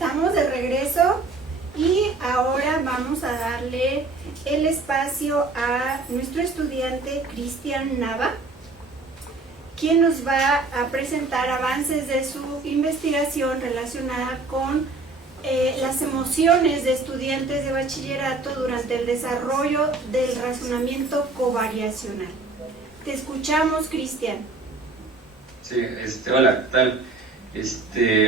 estamos de regreso y ahora vamos a darle el espacio a nuestro estudiante Cristian Nava, quien nos va a presentar avances de su investigación relacionada con las emociones de estudiantes de bachillerato durante el desarrollo del razonamiento covariacional. Te escuchamos, Cristian. Sí, hola, ¿qué tal?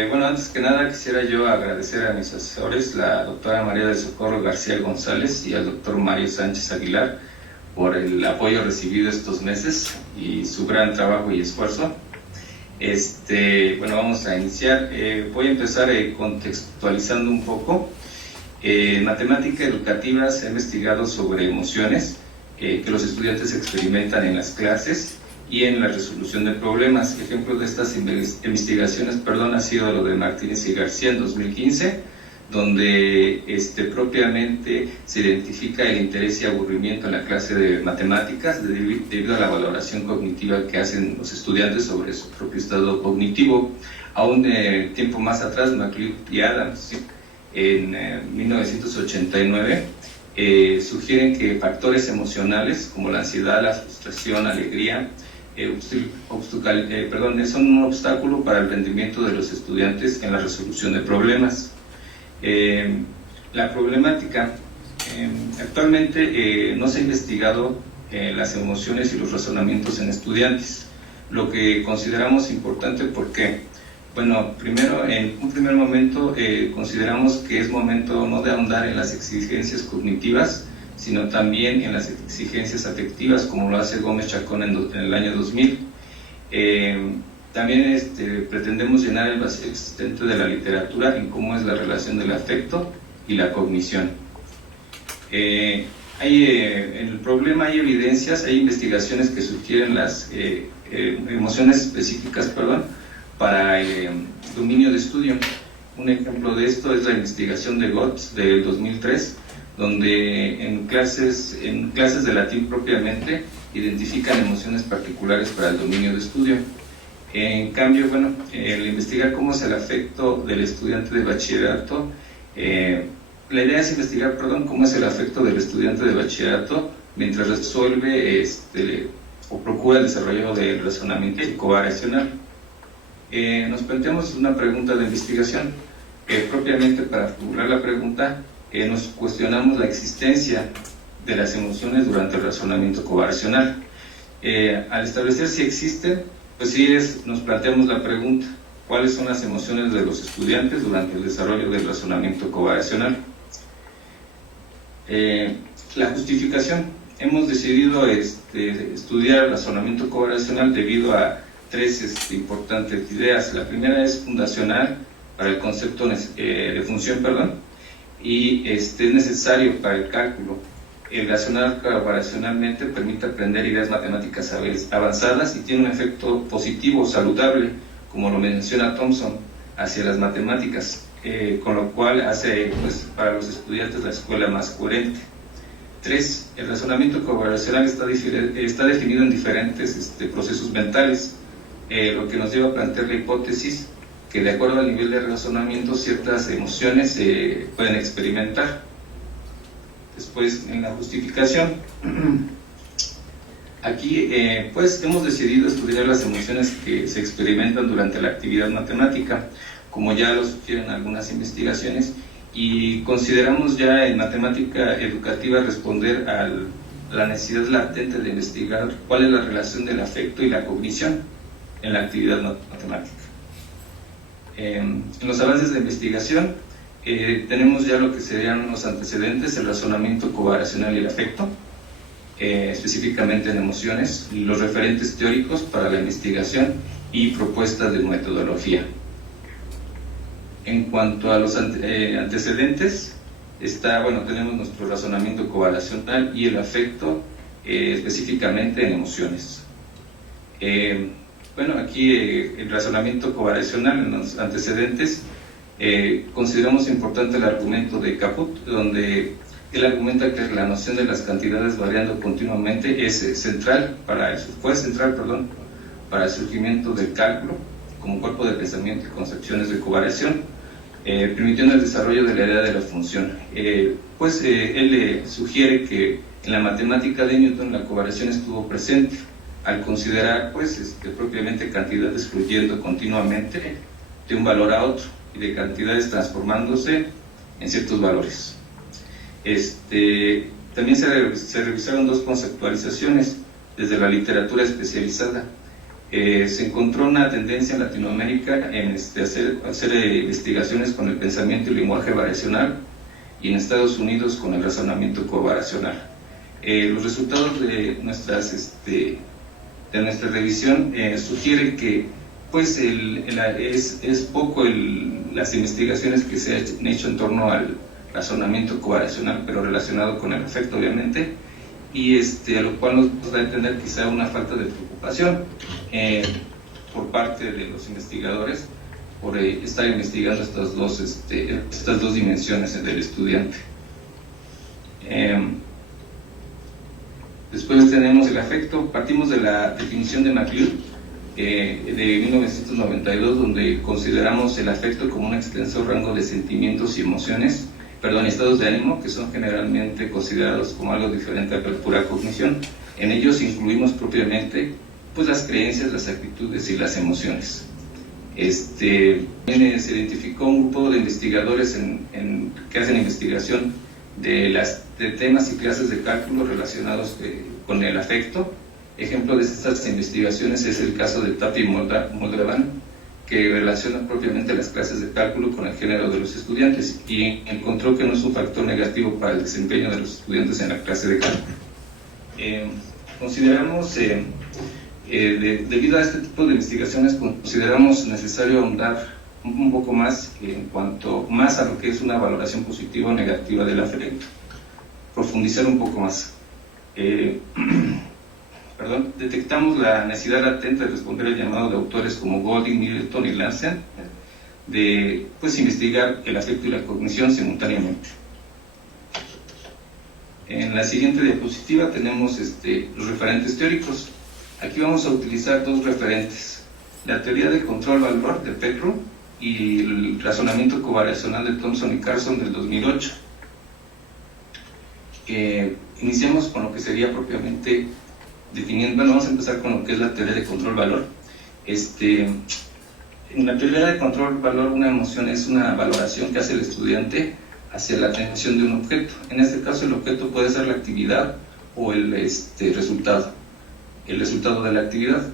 Bueno, antes que nada quisiera yo agradecer a mis asesores, la doctora María del Socorro García González y al doctor Mario Sánchez Aguilar, por el apoyo recibido estos meses y su gran trabajo y esfuerzo. Bueno, vamos a iniciar. Voy a empezar contextualizando un poco. En matemática educativa se ha investigado sobre emociones que los estudiantes experimentan en las clases y en la resolución de problemas. Ejemplo de estas investigaciones, ha sido lo de Martínez y García en 2015, donde propiamente se identifica el interés y aburrimiento en la clase de matemáticas debido a la valoración cognitiva que hacen los estudiantes sobre su propio estado cognitivo. Aún tiempo más atrás, McLeod y Adams, en 1989, sugieren que factores emocionales como la ansiedad, la frustración, la alegría, son un obstáculo para el rendimiento de los estudiantes en la resolución de problemas. La problemática, actualmente no se ha investigado las emociones y los razonamientos en estudiantes, lo que consideramos importante porque, bueno, primero, en un primer momento consideramos que es momento no de ahondar en las exigencias cognitivas, sino también en las exigencias afectivas, como lo hace Gómez Chacón en el año 2000. También pretendemos llenar el vacío existente de la literatura en cómo es la relación del afecto y la cognición. En el problema hay evidencias, hay investigaciones que sugieren las emociones específicas, para el dominio de estudio. Un ejemplo de esto es la investigación de Gotts del 2003, donde en clases de latín propiamente identifican emociones particulares para el dominio de estudio. En cambio, el investigar cómo es el afecto del estudiante de bachillerato, la idea es investigar, cómo es el afecto del estudiante de bachillerato mientras resuelve o procura el desarrollo del razonamiento covariacional. Nos planteamos una pregunta de investigación. Propiamente para formular la pregunta, nos cuestionamos la existencia de las emociones durante el razonamiento covariacional. Al establecer si existen, nos planteamos la pregunta: ¿cuáles son las emociones de los estudiantes durante el desarrollo del razonamiento covariacional? La justificación. Hemos decidido estudiar el razonamiento covariacional debido a tres importantes ideas. La primera es fundacional para el concepto de función, y es necesario para el cálculo. El razonar covariacionalmente permite aprender ideas matemáticas avanzadas y tiene un efecto positivo, saludable, como lo menciona Thompson, hacia las matemáticas, con lo cual hace para los estudiantes la escuela más coherente. 3. El razonamiento covariacional está definido en diferentes procesos mentales, lo que nos lleva a plantear la hipótesis que de acuerdo al nivel de razonamiento ciertas emociones se pueden experimentar. Después, en la justificación, aquí hemos decidido estudiar las emociones que se experimentan durante la actividad matemática, como ya lo sugieren algunas investigaciones, y consideramos ya en matemática educativa responder a la necesidad latente de investigar cuál es la relación del afecto y la cognición en la actividad matemática. En los avances de investigación tenemos ya lo que serían los antecedentes: el razonamiento covariacional y el afecto, específicamente en emociones, y los referentes teóricos para la investigación y propuestas de metodología. En cuanto a los antecedentes, tenemos nuestro razonamiento covariacional y el afecto, específicamente en emociones. Aquí el razonamiento covariacional en los antecedentes, consideramos importante el argumento de Caput, donde él argumenta que la noción de las cantidades variando continuamente fue central para el surgimiento del cálculo como cuerpo de pensamiento y concepciones de covariación, permitiendo el desarrollo de la idea de la función. Él sugiere que en la matemática de Newton la covariación estuvo presente al considerar propiamente cantidades fluyendo continuamente de un valor a otro y de cantidades transformándose en ciertos valores. También se revisaron dos conceptualizaciones desde la literatura especializada. Se encontró una tendencia en Latinoamérica en hacer investigaciones con el pensamiento y lenguaje variacional, y en Estados Unidos con el razonamiento covariacional. Los resultados de nuestra revisión sugieren que es poco las investigaciones que se han hecho en torno al razonamiento covariacional, pero relacionado con el efecto, obviamente, y a lo cual nos da a entender quizá una falta de preocupación por parte de los investigadores por estar investigando estas dos dimensiones del estudiante. Después tenemos el afecto. Partimos de la definición de McLeod de 1992, donde consideramos el afecto como un extenso rango de sentimientos y emociones, estados de ánimo, que son generalmente considerados como algo diferente a la pura cognición. En ellos incluimos propiamente las creencias, las actitudes y las emociones. Se identificó un grupo de investigadores que hacen investigación de temas y clases de cálculo relacionados con el afecto. Ejemplo de estas investigaciones es el caso de Tapp y Moldovan, que relaciona propiamente las clases de cálculo con el género de los estudiantes y encontró que no es un factor negativo para el desempeño de los estudiantes en la clase de cálculo. Consideramos, debido a este tipo de investigaciones, consideramos necesario ahondar un poco más en cuanto más a lo que es una valoración positiva o negativa del afecto, profundizar un poco más. Detectamos la necesidad latente de responder al llamado de autores como Golding, Middleton y Larsen de investigar el afecto y la cognición simultáneamente. En la siguiente diapositiva tenemos los referentes teóricos. Aquí vamos a utilizar dos referentes: la teoría de control-valor de Petru y el razonamiento covariacional de Thompson y Carson del 2008. Iniciamos con lo que sería propiamente definiendo. Vamos a empezar con lo que es la teoría de control-valor. En la teoría de control-valor, una emoción es una valoración que hace el estudiante hacia la atención de un objeto. En este caso, el objeto puede ser la actividad o el resultado de la actividad.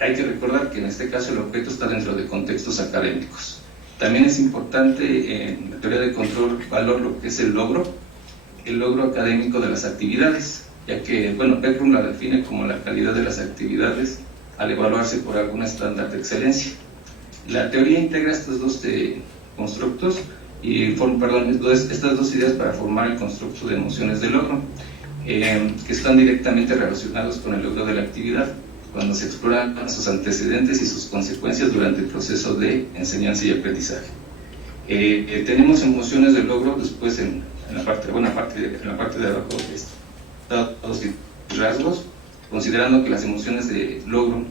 Hay que recordar que en este caso el objeto está dentro de contextos académicos. También es importante en la teoría de control-valor lo que es el logro académico de las actividades, ya que, Petru la define como la calidad de las actividades al evaluarse por algún estándar de excelencia. La teoría integra estos dos constructos estas dos ideas para formar el constructo de emociones de logro, que están directamente relacionados con el logro de la actividad, cuando se exploran sus antecedentes y sus consecuencias durante el proceso de enseñanza y aprendizaje. Tenemos emociones de logro después en la parte de abajo de estados y rasgos, considerando que las emociones de logro,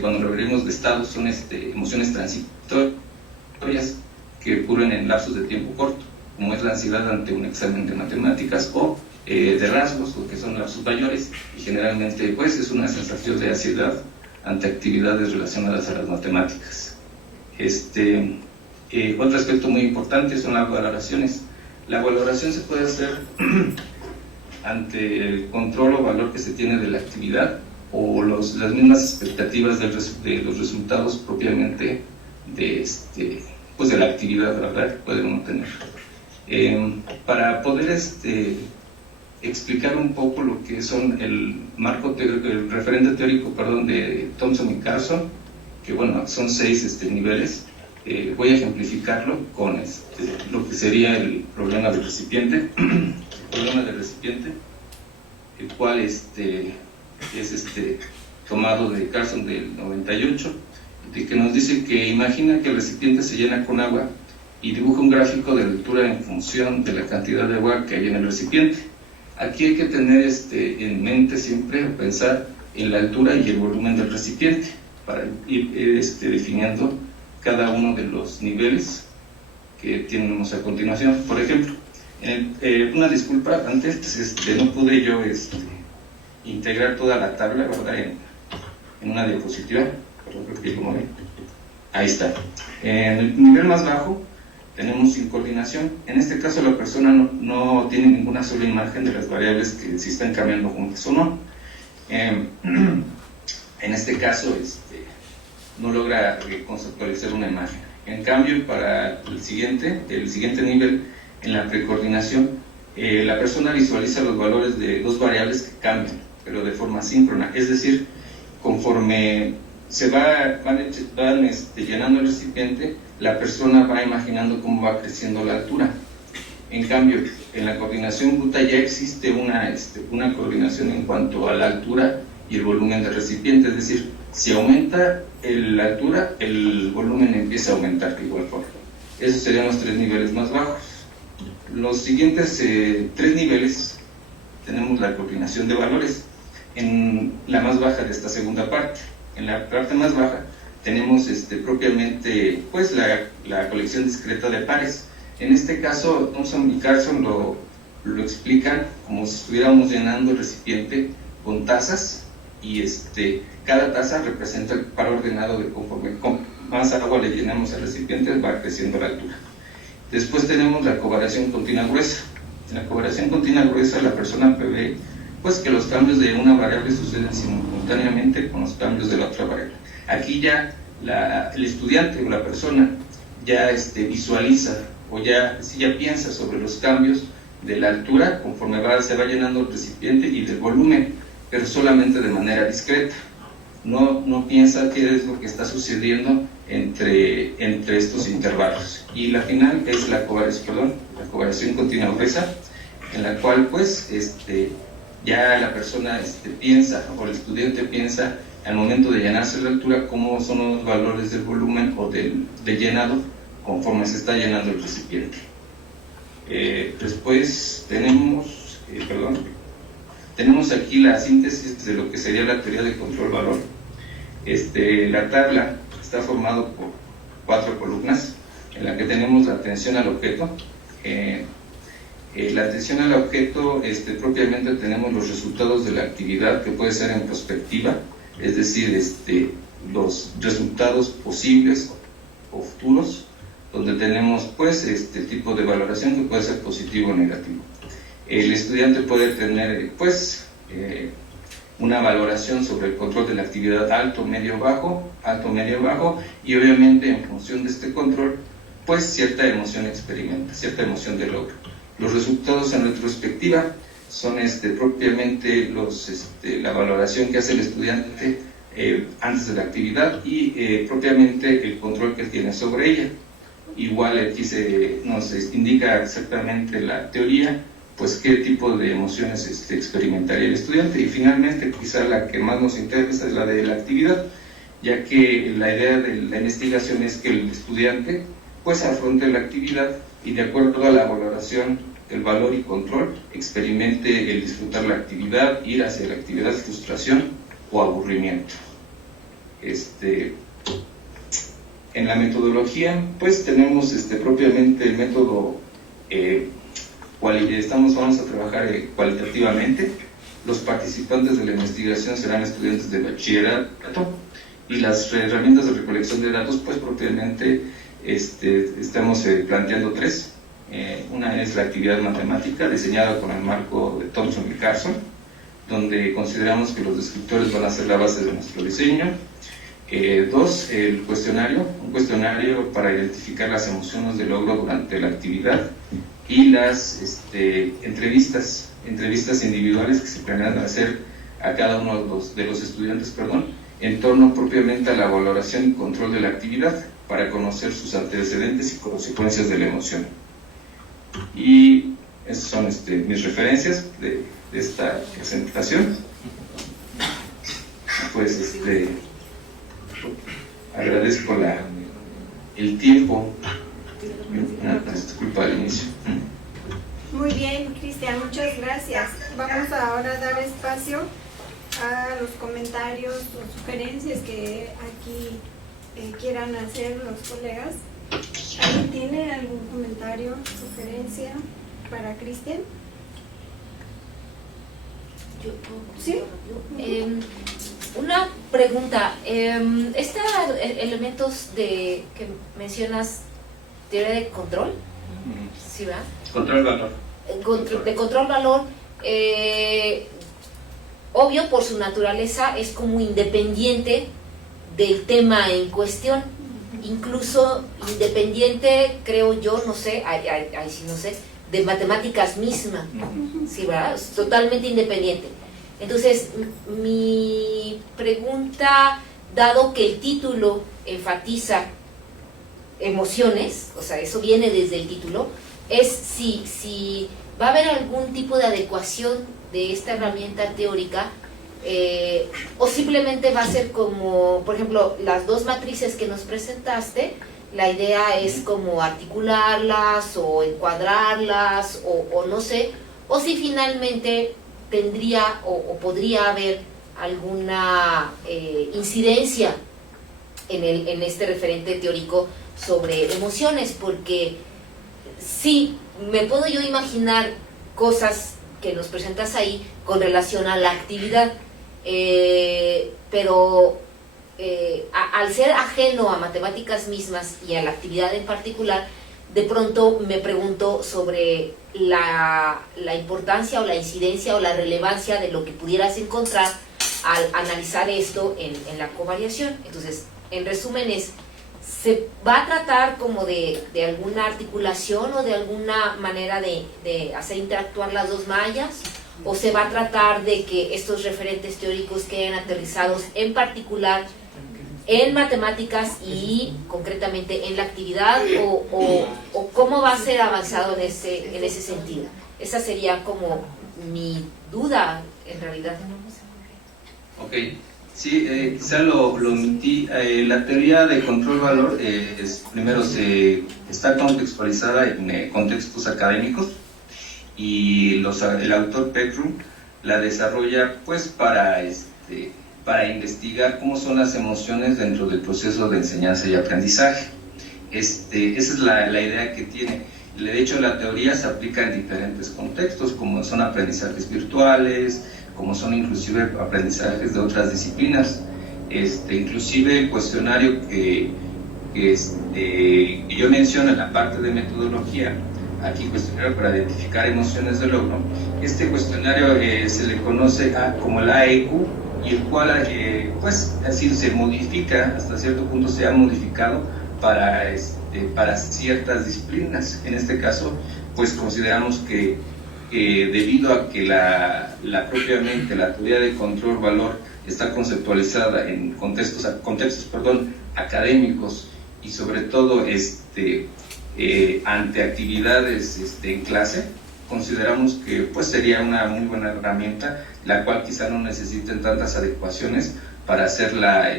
cuando lo referimos de estados, son emociones transitorias que ocurren en lapsos de tiempo corto, como es la ansiedad ante un examen de matemáticas, o de rasgos, o que son lapsos mayores, y generalmente es una sensación de ansiedad ante actividades relacionadas a las matemáticas. Otro aspecto muy importante son las valoraciones. La valoración se puede hacer ante el control o valor que se tiene de la actividad o las mismas expectativas de los resultados propiamente de la actividad, ¿verdad?, que puede uno tener. Para poder explicar un poco lo que son el referente teórico de Thompson y Carson, que son 6 niveles. Voy a ejemplificarlo con lo que sería el problema del recipiente. El cual es tomado de Carson del 98, de que nos dice que imagina que el recipiente se llena con agua y dibuja un gráfico de lectura en función de la cantidad de agua que hay en el recipiente. Aquí hay que tener en mente siempre, pensar en la altura y el volumen del recipiente para ir definiendo cada uno de los niveles que tenemos a continuación. Por ejemplo, una disculpa, antes no pude yo integrar toda la tabla, ¿verdad?, en una diapositiva, perdón, creo que como ven, ahí está. En el nivel más bajo tenemos sin coordinación. En este caso la persona no tiene ninguna sola imagen de las variables que si están cambiando juntas o no. En este caso no logra conceptualizar una imagen. En cambio, para el siguiente nivel, en la precoordinación, la persona visualiza los valores de dos variables que cambian, pero de forma síncrona, es decir, conforme se van llenando el recipiente, la persona va imaginando cómo va creciendo la altura. En cambio, en la coordinación bruta ya existe una coordinación en cuanto a la altura y el volumen del recipiente, es decir, si aumenta la altura, el volumen empieza a aumentar de igual forma. Esos serían los 3 niveles más bajos. Los siguientes 3 niveles tenemos la coordinación de valores en la más baja de esta segunda parte. En la parte más baja tenemos propiamente pues la colección discreta de pares. En este caso, Thomson y Carson lo explican como si estuviéramos llenando el recipiente con tazas, y cada taza representa el par ordenado de conforme más agua le llenamos al recipiente, va creciendo la altura. Después tenemos la covariación continua gruesa. En la covariación continua gruesa la persona prevé pues que los cambios de una variable suceden simultáneamente con los cambios de la otra variable. Aquí ya el estudiante o la persona ya visualiza o ya piensa sobre los cambios de la altura conforme se va llenando el recipiente y del volumen, pero solamente de manera discreta. No piensa qué es lo que está sucediendo entre estos intervalos. Y la final es la covariación continua gruesa, en la cual pues ya la persona piensa, o el estudiante piensa al momento de llenarse la altura cómo son los valores del volumen o del llenado conforme se está llenando el recipiente. Después tenemos aquí la síntesis de lo que sería la teoría de control-valor. La tabla está formada por 4 columnas, en la que tenemos la atención al objeto. La atención al objeto, propiamente tenemos los resultados de la actividad, que puede ser en prospectiva, es decir, los resultados posibles o futuros, donde tenemos pues tipo de valoración que puede ser positivo o negativo. El estudiante puede tener pues una valoración sobre el control de la actividad alto, medio, bajo, y obviamente en función de este control pues cierta emoción experimenta, cierta emoción de logro. Los resultados en retrospectiva son propiamente la valoración que hace el estudiante antes de la actividad y propiamente el control que tiene sobre ella. Igual aquí nos indica exactamente la teoría, pues qué tipo de emociones experimentaría el estudiante. Y finalmente, quizá la que más nos interesa es la de la actividad, ya que la idea de la investigación es que el estudiante pues afronte la actividad y de acuerdo a la valoración, el valor y control, experimente el disfrutar la actividad, ir hacia la actividad, frustración o aburrimiento. En la metodología, pues tenemos propiamente el método, vamos a trabajar cualitativamente. Los participantes de la investigación serán estudiantes de bachillerato y las herramientas de recolección de datos, pues propiamente estamos planteando 3. Una es la actividad matemática diseñada con el marco de Thomson y Carson, donde consideramos que los descriptores van a ser la base de nuestro diseño. 2, un cuestionario para identificar las emociones de logro durante la actividad, y las entrevistas individuales que se planean hacer a cada uno de los estudiantes, en torno propiamente a la valoración y control de la actividad para conocer sus antecedentes y consecuencias de la emoción. Y esas son mis referencias de esta presentación. Pues agradezco el tiempo. Disculpa al inicio. Muy bien, Cristian, muchas gracias. Vamos ahora a dar espacio a los comentarios o sugerencias que aquí quieran hacer los colegas. ¿Alguien tiene algún comentario, sugerencia para Cristian? ¿Sí? Una pregunta. Estos elementos que mencionas, teoría de control, ¿sí va? Control-valor. De control-valor, obvio, por su naturaleza, es como independiente del tema en cuestión. Incluso independiente, creo yo, no sé, ahí sí no sé, de matemáticas misma, ¿sí, verdad? Es totalmente independiente. Entonces, mi pregunta, dado que el título enfatiza emociones, o sea, eso viene desde el título, es si va a haber algún tipo de adecuación de esta herramienta teórica, o simplemente va a ser como, por ejemplo, las dos matrices que nos presentaste, la idea es como articularlas o encuadrarlas o no sé, o si finalmente tendría o podría haber alguna incidencia en este referente teórico sobre emociones, porque sí, me puedo yo imaginar cosas que nos presentas ahí con relación a la actividad, pero al ser ajeno a matemáticas mismas y a la actividad en particular, de pronto me pregunto sobre la importancia o la incidencia o la relevancia de lo que pudieras encontrar al analizar esto en la covariación. Entonces, en resumen ¿se va a tratar como de alguna articulación o de alguna manera de hacer interactuar las dos mallas? ¿O se va a tratar de que estos referentes teóricos queden aterrizados en particular en matemáticas y concretamente en la actividad? ¿O cómo va a ser avanzado en ese sentido? Esa sería como mi duda en realidad. Ok. Sí, quizá lo omití. La teoría de control-valor primero está contextualizada en contextos académicos y el autor Peckrum la desarrolla pues para investigar cómo son las emociones dentro del proceso de enseñanza y aprendizaje. Esa es la idea que tiene. De hecho, la teoría se aplica en diferentes contextos, como son aprendizajes virtuales, como son inclusive aprendizajes de otras disciplinas, inclusive el cuestionario que yo menciono en la parte de metodología, aquí cuestionario para identificar emociones de logro. Este cuestionario se le conoce como el AEQ, y el cual pues así se modifica, hasta cierto punto se ha modificado para ciertas disciplinas. En este caso pues consideramos que debido a que propiamente la teoría de control-valor está conceptualizada en contextos académicos y sobre todo ante actividades en clase, consideramos que pues sería una muy buena herramienta, la cual quizá no necesiten tantas adecuaciones para hacerla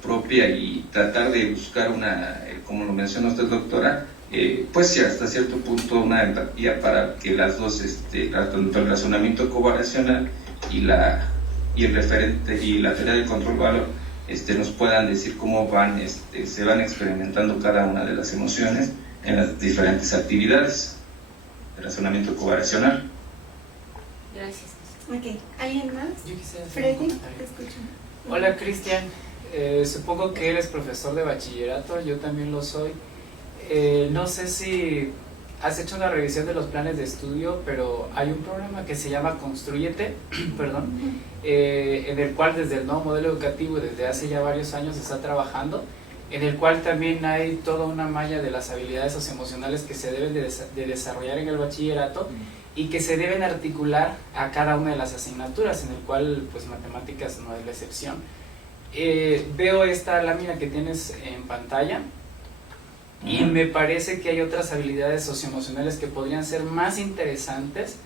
propia y tratar de buscar como lo mencionó usted, doctora, pues sí, hasta cierto punto una empatía para que las dos, tanto el razonamiento covariacional y el referente y la teoría del control-valor nos puedan decir cómo se van experimentando cada una de las emociones en las diferentes actividades de razonamiento covariacional. Gracias. Ok, ¿alguien más? Yo quisiera hacer Freddy, un comentario. te escucho. Hola, Cristian. Supongo que eres profesor de bachillerato, yo también lo soy. No sé si has hecho una revisión de los planes de estudio, pero hay un programa que se llama Construyete, perdón, en el cual desde el nuevo modelo educativo, desde hace ya varios años, se está trabajando, en el cual también hay toda una malla de las habilidades socioemocionales que se deben de desarrollar en el bachillerato y que se deben articular a cada una de las asignaturas, en el cual pues matemáticas no es la excepción. Veo esta lámina que tienes en pantalla y me parece que hay otras habilidades socioemocionales que podrían ser más interesantes,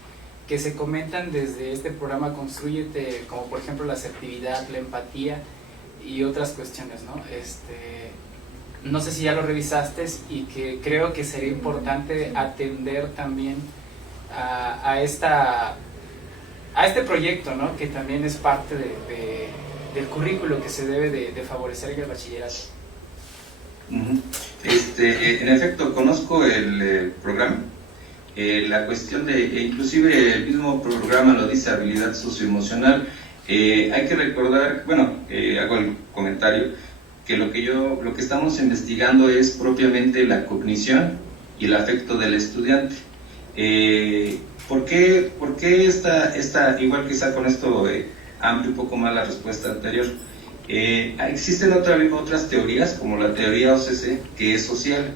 que se comentan desde este programa Construyete, como por ejemplo la asertividad, la empatía y otras cuestiones, ¿no? No sé si ya lo revisaste, y que creo que sería importante atender también a este proyecto, ¿no? Que también es parte del currículo que se debe de favorecer en el bachillerato. En efecto, conozco el programa. La cuestión de, inclusive el mismo programa lo dice, habilidad socioemocional. Hay que recordar, bueno, hago el comentario, que lo que estamos investigando es propiamente la cognición y el afecto del estudiante. ¿Por qué esta, igual quizá con esto amplio un poco más la respuesta anterior? Existen otras teorías, como la teoría OCC, que es social,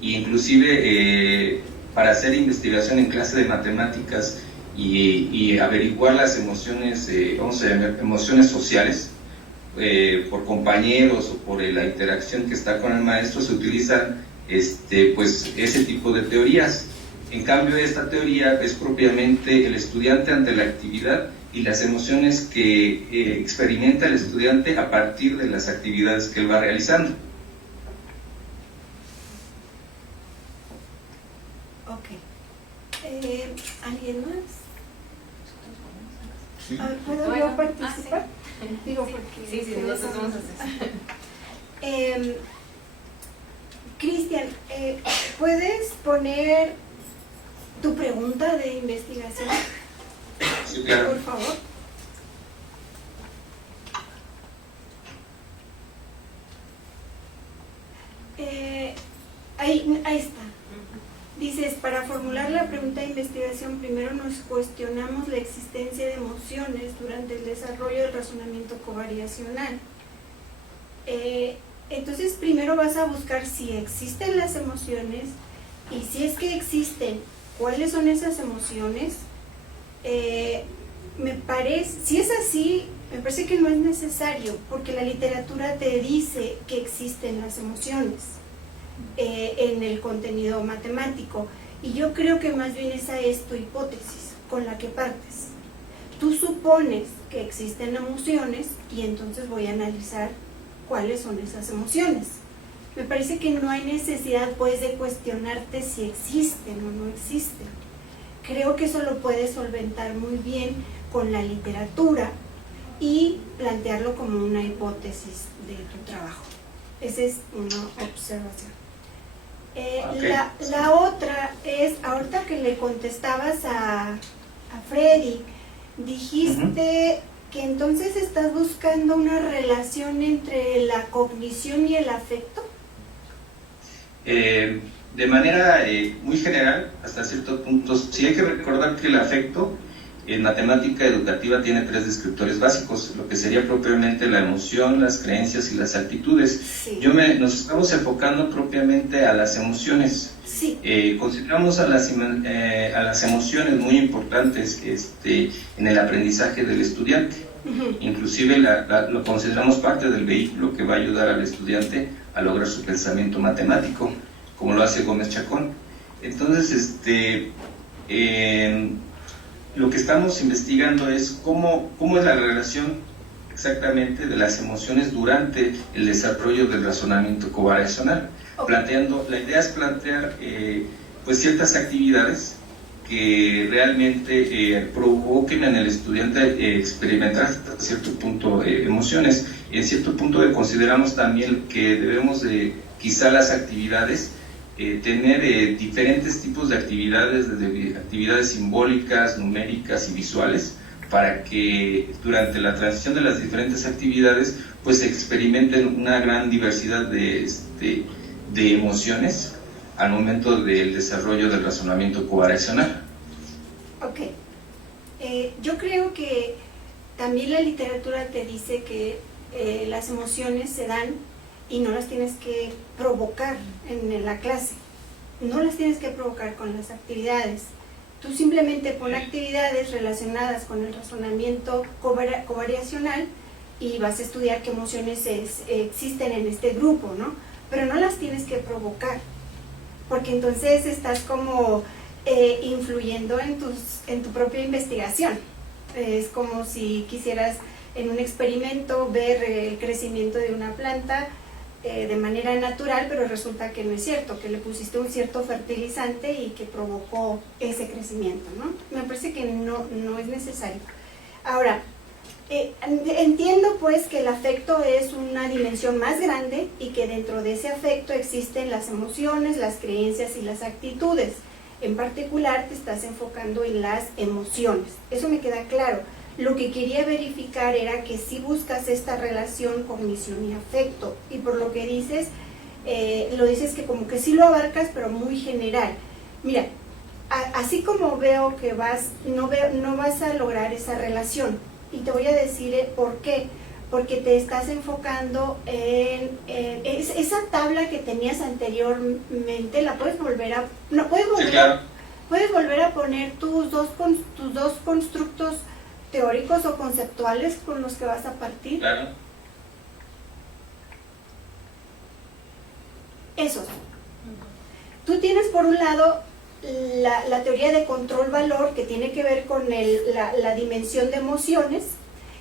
e inclusive para hacer investigación en clase de matemáticas y averiguar las emociones, vamos a llamar emociones sociales, por compañeros o por la interacción que está con el maestro, se utilizan pues ese tipo de teorías. En cambio, esta teoría es propiamente el estudiante ante la actividad y las emociones que experimenta el estudiante a partir de las actividades que él va realizando. Ok. ¿Alguien más? Sí. ¿Puedo yo participar? Sí. Digo, porque... Sí, nosotros vamos a hacer. Cristian, ¿puedes poner tu pregunta de investigación? Sí, claro. Por favor. Ahí está. Dices, para formular la pregunta de investigación, primero nos cuestionamos la existencia de emociones durante el desarrollo del razonamiento covariacional. Entonces, primero vas a buscar si existen las emociones y si es que existen, ¿cuáles son esas emociones? Si es así, me parece que no es necesario, porque la literatura te dice que existen las emociones en el contenido matemático, y yo creo que más bien esa es tu hipótesis con la que partes. Tú supones que existen emociones y entonces voy a analizar cuáles son esas emociones. Me parece que no hay necesidad pues de cuestionarte si existen o no existen. Creo que eso lo puedes solventar muy bien con la literatura y plantearlo como una hipótesis de tu trabajo. Esa es una observación. Okay. La otra es, ahorita que le contestabas a Freddy, dijiste que entonces estás buscando una relación entre la cognición y el afecto. De manera muy general, hasta ciertos puntos, sí hay que recordar que el afecto en matemática educativa tiene 3 descriptores básicos, lo que sería propiamente la emoción, las creencias y las actitudes. Sí. Nos estamos enfocando propiamente a las emociones. Sí. Consideramos a las emociones muy importantes en el aprendizaje del estudiante. Uh-huh. Inclusive lo consideramos parte del vehículo que va a ayudar al estudiante a lograr su pensamiento matemático, como lo hace Gómez Chacón. Entonces, lo que estamos investigando es cómo es la relación exactamente de las emociones durante el desarrollo del razonamiento covariacional. Okay. La idea es plantear pues ciertas actividades que realmente provoquen en el estudiante experimentar hasta cierto punto emociones. En cierto punto consideramos también que debemos de, quizá las actividades, tener diferentes tipos de actividades, desde actividades simbólicas, numéricas y visuales, para que durante la transición de las diferentes actividades pues se experimenten una gran diversidad de emociones al momento del desarrollo del razonamiento covariacional. Ok. Yo creo que también la literatura te dice que las emociones se dan y no las tienes que provocar en la clase, no las tienes que provocar con las actividades. Tú simplemente pon actividades relacionadas con el razonamiento covariacional y vas a estudiar qué emociones existen en este grupo, ¿no? Pero no las tienes que provocar, porque entonces estás como influyendo en tu propia investigación. Es como si quisieras en un experimento ver el crecimiento de una planta de manera natural, pero resulta que no es cierto, que le pusiste un cierto fertilizante y que provocó ese crecimiento, ¿no? Me parece que no es necesario. Ahora, Entiendo pues que el afecto es una dimensión más grande y que dentro de ese afecto existen las emociones, las creencias y las actitudes. En particular te estás enfocando en las emociones. Eso me queda claro. Lo que quería verificar era que si buscas esta relación cognición y afecto, y por lo que dices, lo dices que como que sí lo abarcas, pero muy general. Mira, así como veo que no vas a lograr esa relación, y te voy a decir por qué. Porque te estás enfocando en esa tabla que tenías anteriormente, la puedes volver a... No, Sí, claro. Puedes volver a poner tus dos constructos teóricos o conceptuales con los que vas a partir. Claro. Esos. Tú tienes por un lado la teoría de control-valor, que tiene que ver con la dimensión de emociones,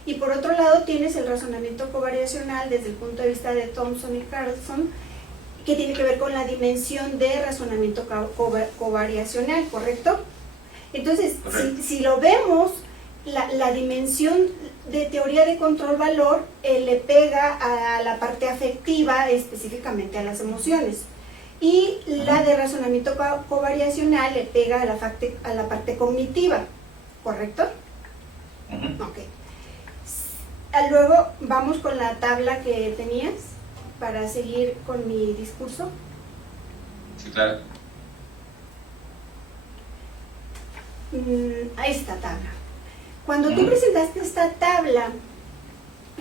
y por otro lado tienes el razonamiento covariacional desde el punto de vista de Thompson y Carlson, que tiene que ver con la dimensión de razonamiento covariacional, ¿correcto? Entonces, si lo vemos, la dimensión de teoría de control-valor le pega a la parte afectiva, específicamente a las emociones. Y la de razonamiento covariacional le pega a la parte cognitiva, ¿correcto? Ok. Luego vamos con la tabla que tenías para seguir con mi discurso. Sí, claro. Esta tabla. Cuando tú presentaste esta tabla,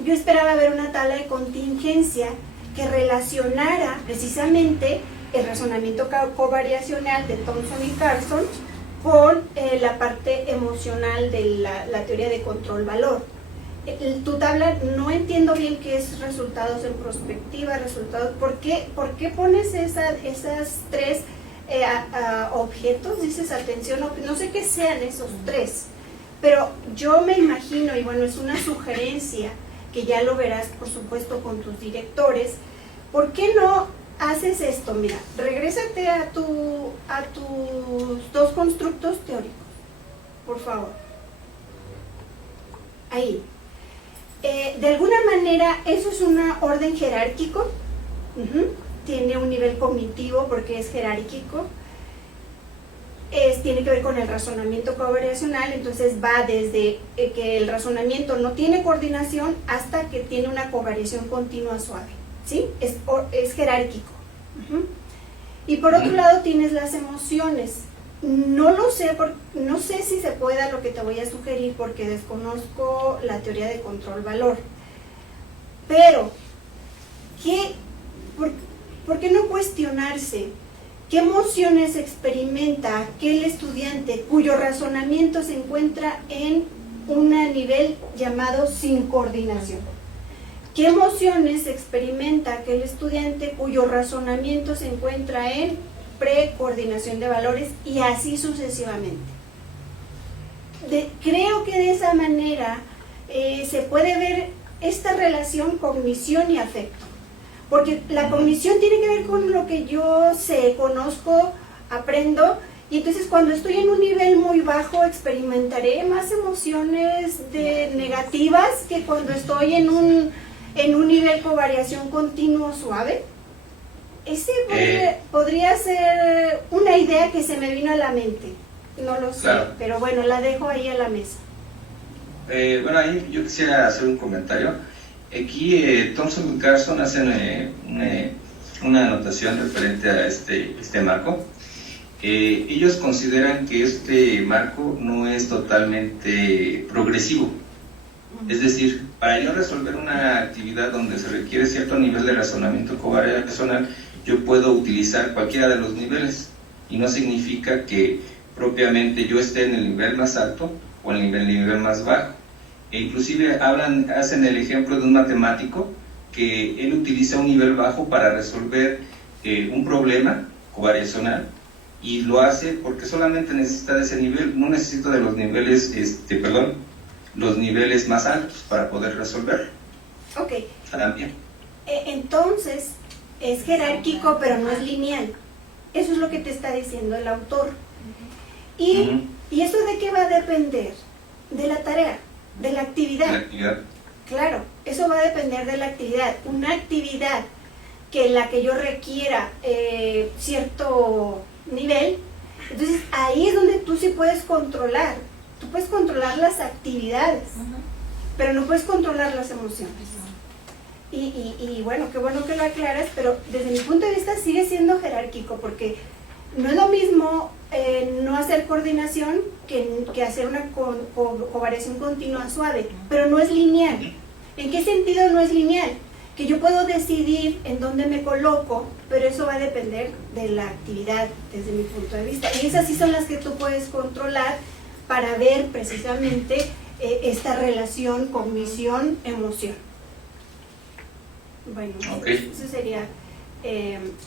yo esperaba ver una tabla de contingencia que relacionara precisamente el razonamiento covariacional de Thompson y Carlson con la parte emocional de la teoría de control-valor. Tu tabla, no entiendo bien qué es resultados en prospectiva, resultados, ¿por qué pones esas tres objetos? Dices atención, no sé qué sean esos tres, pero yo me imagino, y bueno, es una sugerencia que ya lo verás por supuesto con tus directores, ¿por qué no haces esto? Mira, regrésate a tus dos constructos teóricos, por favor. Ahí. De alguna manera eso es un orden jerárquico, tiene un nivel cognitivo porque es jerárquico, tiene que ver con el razonamiento covariacional, entonces va desde que el razonamiento no tiene coordinación hasta que tiene una covariación continua suave, ¿sí? Es jerárquico. Y por otro lado tienes las emociones. No lo sé, no sé si se pueda lo que te voy a sugerir porque desconozco la teoría de control-valor. Pero, ¿por qué no cuestionarse qué emociones experimenta aquel estudiante cuyo razonamiento se encuentra en un nivel llamado sin coordinación? ¿Qué emociones experimenta aquel estudiante cuyo razonamiento se encuentra en precoordinación de valores y así sucesivamente? Creo que de esa manera se puede ver esta relación cognición y afecto, porque la cognición tiene que ver con lo que yo sé, conozco, aprendo, y entonces cuando estoy en un nivel muy bajo experimentaré más emociones negativas que cuando estoy en un nivel con variación continua suave. Ese podría ser una idea que se me vino a la mente, no lo sé, claro. Pero bueno, la dejo ahí a la mesa. Bueno, ahí yo quisiera hacer un comentario. Aquí Thompson y Carlson hacen una anotación referente a este marco. Ellos consideran que este marco no es totalmente progresivo. Es decir, para yo resolver una actividad donde se requiere cierto nivel de razonamiento covariacional, yo puedo utilizar cualquiera de los niveles, y no significa que propiamente yo esté en el nivel más alto o en el nivel más bajo. E inclusive hacen el ejemplo de un matemático que él utiliza un nivel bajo para resolver un problema covariacional, y lo hace porque solamente necesita de ese nivel, no necesita de los niveles, los niveles más altos para poder resolverlo. Ok. También. Entonces, es jerárquico, pero no es lineal. Eso es lo que te está diciendo el autor. ¿Y eso de qué va a depender? De la tarea. De la actividad. De la actividad. Claro, eso va a depender de la actividad. Una actividad que en la que yo requiera cierto nivel, entonces ahí es donde tú sí puedes controlar. Tú puedes controlar las actividades, pero no puedes controlar las emociones. Y bueno, qué bueno que lo aclaras, pero desde mi punto de vista sigue siendo jerárquico, porque no es lo mismo no hacer coordinación que hacer una covariación continua suave, pero no es lineal. ¿En qué sentido no es lineal? Que yo puedo decidir en dónde me coloco, pero eso va a depender de la actividad desde mi punto de vista. Y esas sí son las que tú puedes controlar para ver precisamente esta relación cognición-emoción. Bueno, okay. Eso sería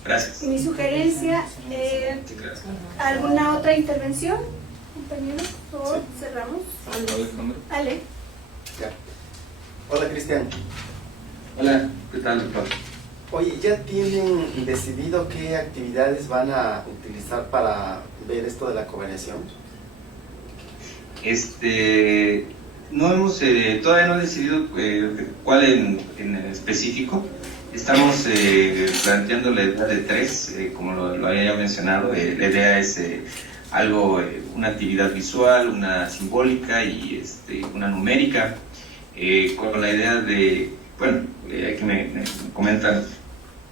Gracias. mi sugerencia. ¿Alguna otra intervención, compañeros? ¿O cerramos? Ale. Ya. Hola, Cristian. Hola, ¿qué tal, doctor? Oye, ¿ya tienen decidido qué actividades van a utilizar para ver esto de la covariación? No hemos, todavía no he decidido cuál en específico. Estamos planteando la idea de 3, como lo había mencionado. La idea es una actividad visual, una simbólica y una numérica, con la idea de, bueno, aquí me comentan,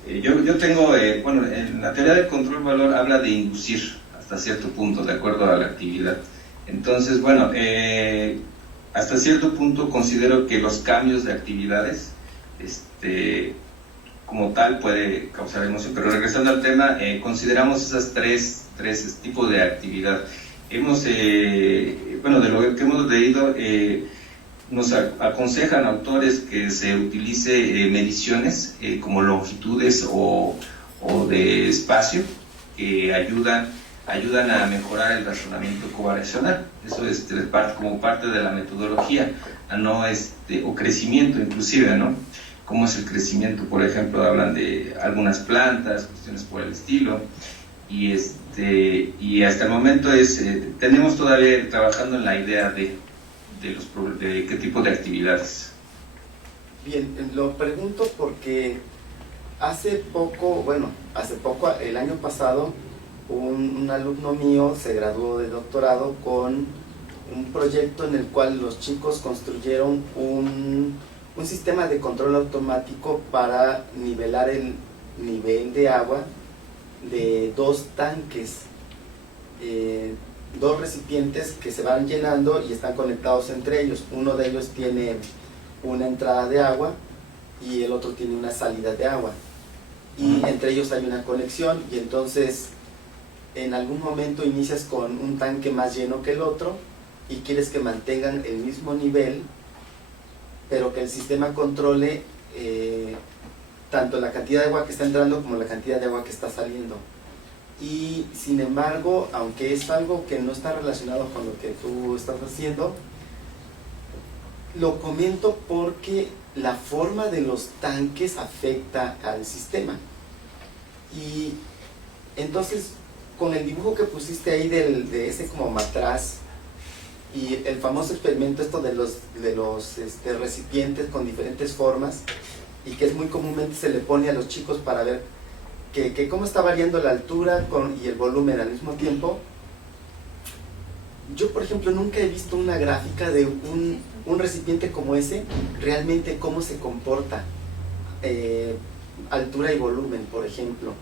yo tengo, en la teoría del control-valor habla de inducir hasta cierto punto, de acuerdo a la actividad. Entonces, bueno, hasta cierto punto considero que los cambios de actividades, como tal, puede causar emoción. Pero regresando al tema, consideramos esas tres tipos de actividad. De lo que hemos leído, nos aconsejan autores que se utilice mediciones como longitudes o de espacio, que ayudan a mejorar el razonamiento covariacional. Eso es como parte de la metodología, o crecimiento inclusive, ¿no? Cómo es el crecimiento, por ejemplo, hablan de algunas plantas, cuestiones por el estilo, y hasta el momento tenemos todavía trabajando en la idea de qué tipo de actividades. Bien, lo pregunto porque hace poco, el año pasado, un alumno mío se graduó de doctorado con un proyecto en el cual los chicos construyeron un sistema de control automático para nivelar el nivel de agua de 2 tanques, 2 recipientes que se van llenando y están conectados entre ellos. Uno de ellos tiene una entrada de agua y el otro tiene una salida de agua, y entre ellos hay una conexión, y entonces en algún momento inicias con un tanque más lleno que el otro y quieres que mantengan el mismo nivel, pero que el sistema controle tanto la cantidad de agua que está entrando como la cantidad de agua que está saliendo. Y sin embargo, aunque es algo que no está relacionado con lo que tú estás haciendo, lo comento porque la forma de los tanques afecta al sistema. Y entonces, con el dibujo que pusiste ahí de ese como matraz, y el famoso experimento de los recipientes con diferentes formas, y que es muy comúnmente se le pone a los chicos para ver que cómo está variando la altura y el volumen al mismo tiempo. Yo, por ejemplo, nunca he visto una gráfica de un recipiente como ese, realmente cómo se comporta, altura y volumen, por ejemplo.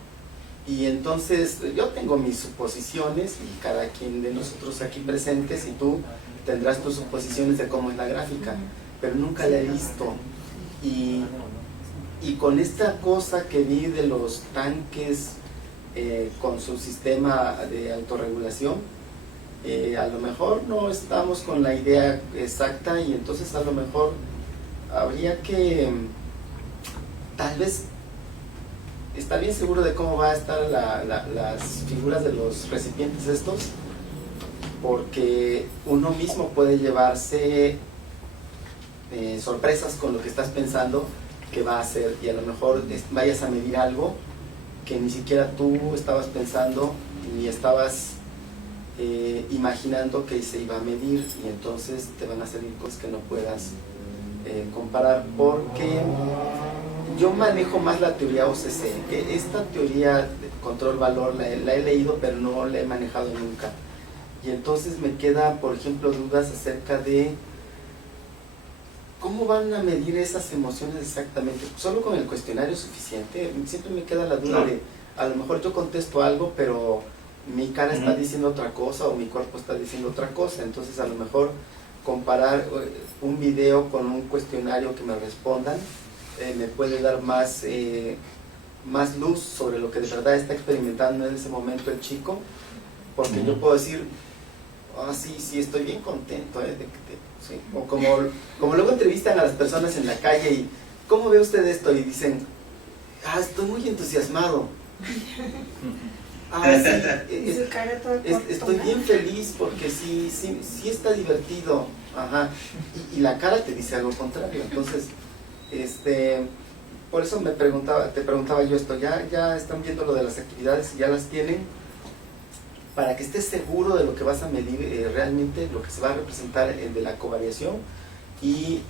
Y entonces yo tengo mis suposiciones, y cada quien de nosotros aquí presentes, y tú tendrás tus suposiciones de cómo es la gráfica, pero nunca la he visto. Y con esta cosa que vi de los tanques con su sistema de autorregulación, a lo mejor no estamos con la idea exacta, y entonces a lo mejor habría que tal vez estar bien seguro de cómo va a estar las figuras de los recipientes estos, porque uno mismo puede llevarse sorpresas con lo que estás pensando que va a hacer, y a lo mejor vayas a medir algo que ni siquiera tú estabas pensando ni estabas imaginando que se iba a medir, y entonces te van a salir cosas que no puedas comparar, porque yo manejo más la teoría OCC, que esta teoría de control-valor la he leído, pero no la he manejado nunca. Y entonces me quedan, por ejemplo, dudas acerca de cómo van a medir esas emociones exactamente. Solo con el cuestionario es suficiente. Siempre me queda la duda de, a lo mejor yo contesto algo, pero mi cara está diciendo otra cosa o mi cuerpo está diciendo otra cosa. Entonces a lo mejor comparar un video con un cuestionario que me respondan me puede dar más luz sobre lo que de verdad está experimentando en ese momento el chico, porque yo puedo decir, sí, estoy bien contento, sí. O como luego entrevistan a las personas en la calle y, ¿cómo ve usted esto? Y dicen, estoy muy entusiasmado. Y su cara toda estoy bien feliz porque sí está divertido. Ajá. Y la cara te dice algo contrario. Entonces, por eso te preguntaba yo esto, ya están viendo lo de las actividades y ya las tienen, para que estés seguro de lo que vas a medir, realmente lo que se va a representar de la covariación, y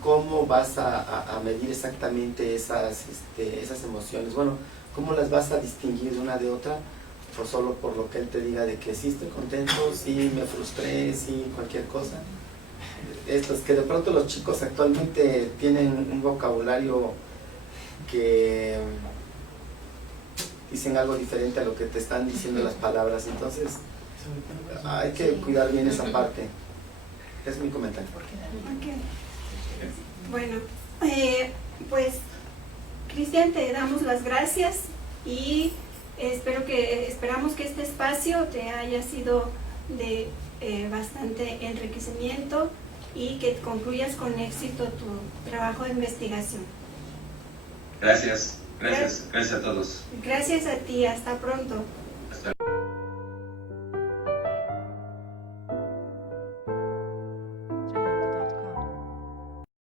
cómo vas a medir exactamente esas emociones. Bueno, cómo las vas a distinguir de una de otra, o solo por lo que él te diga de que sí estoy contento, sí me frustré, sí cualquier cosa. Estos que de pronto los chicos actualmente tienen un vocabulario que dicen algo diferente a lo que te están diciendo las palabras, entonces hay que cuidar bien esa parte. Es mi comentario. Okay. Bueno, pues Cristian, te damos las gracias y esperamos que este espacio te haya sido de bastante enriquecimiento y que concluyas con éxito tu trabajo de investigación. Gracias a todos. Gracias a ti, hasta pronto.